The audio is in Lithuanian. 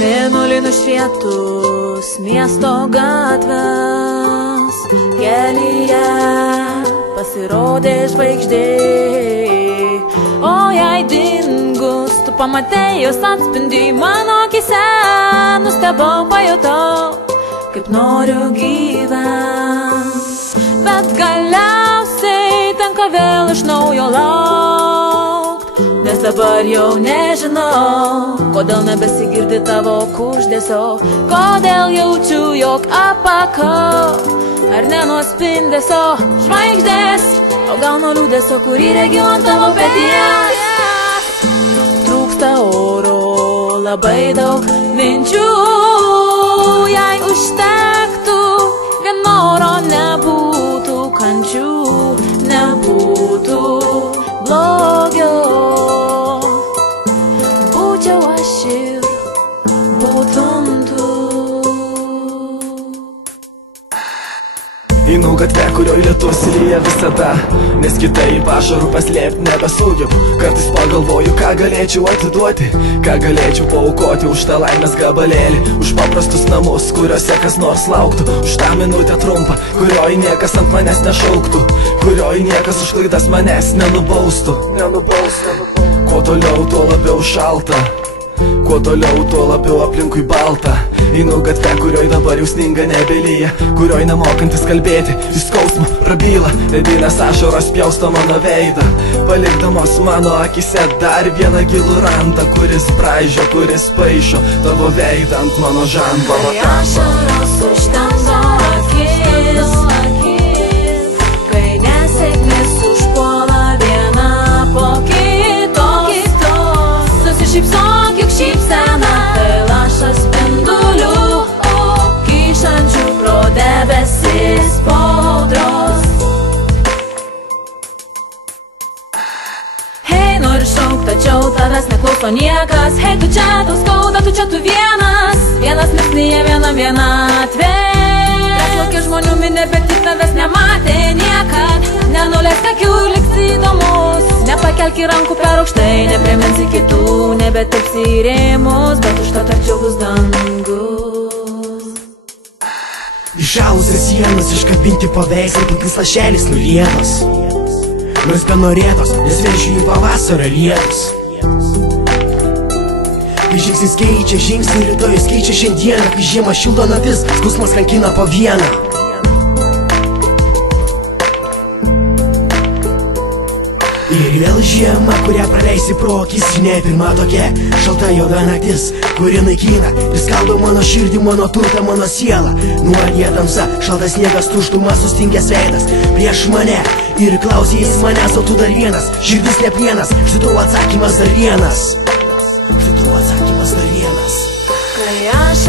Mėnulį nušvietus miesto gatvės, kelyje pasirodė žvaigždė. O jai dingus, tu pamatei jos atspindį mano akyse. Nustebau, pajutau, kaip noriu gyventi. Bet galiausiai tenka vėl iš naujo laukt, nes dabar jau nežinau, kodėl nebesigirdi tavo kuždesio, kodėl jaučiu, jog apakau, ar ne nuo spindesio žvaigždės, o gal nuo liūdesio, kurį regiu ant tavo peties. Trūksta oro, labai daug minčių, jei užtektų vien noro, nebūtų kančių, nebūtų blogio. Būčiau aš ir būtum tu. Einu gatvę, kurioj lietus lyja visada, nes kitaip ašarų paslėpti nebesugebu. Kartais pagalvoju, ką galėčiau atiduoti, ką galėčiau paaukoti už tą laimės gabalėlį, už paprastus namus, kuriuose kas nors lauktų, už tą minutę trumpą, kurioj niekas ant manęs nešauktų, kurioj niekas už klaidas manęs nenubaustų. Kuo toliau, tuo labiau šalta, kuo toliau, tuo labiau aplinkui balta. Einu gatvę, kurioj dabar jau sninga nebelyja, kurioj nemokantis kalbėti, iš skausmo prabyla, ledinės ašaros pjausto mano veidą, palikdamos mano akise dar vieną gilų randą, kuris braižo, kuris paišo tavo veidą ant mano žando. Ašaros užtemdo akis, kai nesėkmės užpuola viena po kitos. Susišypsok juk šypsena, tai lašas spindulių, kyšančių pro debesis podros. Hei, nori šaukt, tačiau tavęs neklauso niekas. Hei, tu čia, tau skauda, tu čia tu vienas, vienas mirknyje, vienatvė. Laukė žmonių minė, bet tik tavęs nematė niekad. Nenuleisk akių, liksi įdomus, nepakelk į rankų per aukštai, nepriminsi kitų, nebetepsi į rėmus, bet užtat arčiau bus dangus. Išalusias sienas iškabinti paveikslai, pilkis lašelis nulietos, nors be norėtos, nes vežiu į pavasario lietus. Kai žingsnis keičia žingsnį, rytojus keičia šiandieną, kai žiemą šildo naktis, skausmas kankina po vieną. Ir vėl žiema, kurią praleisi pro akis, ne pirma tokia šalta juoda naktis, kuri naikina ir skaldo mano širdį, mano turtą, mano sielą. Nuodija tamsa, šaltas sniegas, tuštuma, sustingęs veidas prieš mane ir klausė jis manęs, o tu dar vienas, širdis ne plienas, štai tavo atsakymas dar vienas. Štai tavo atsakymas dar vienas. Kai aš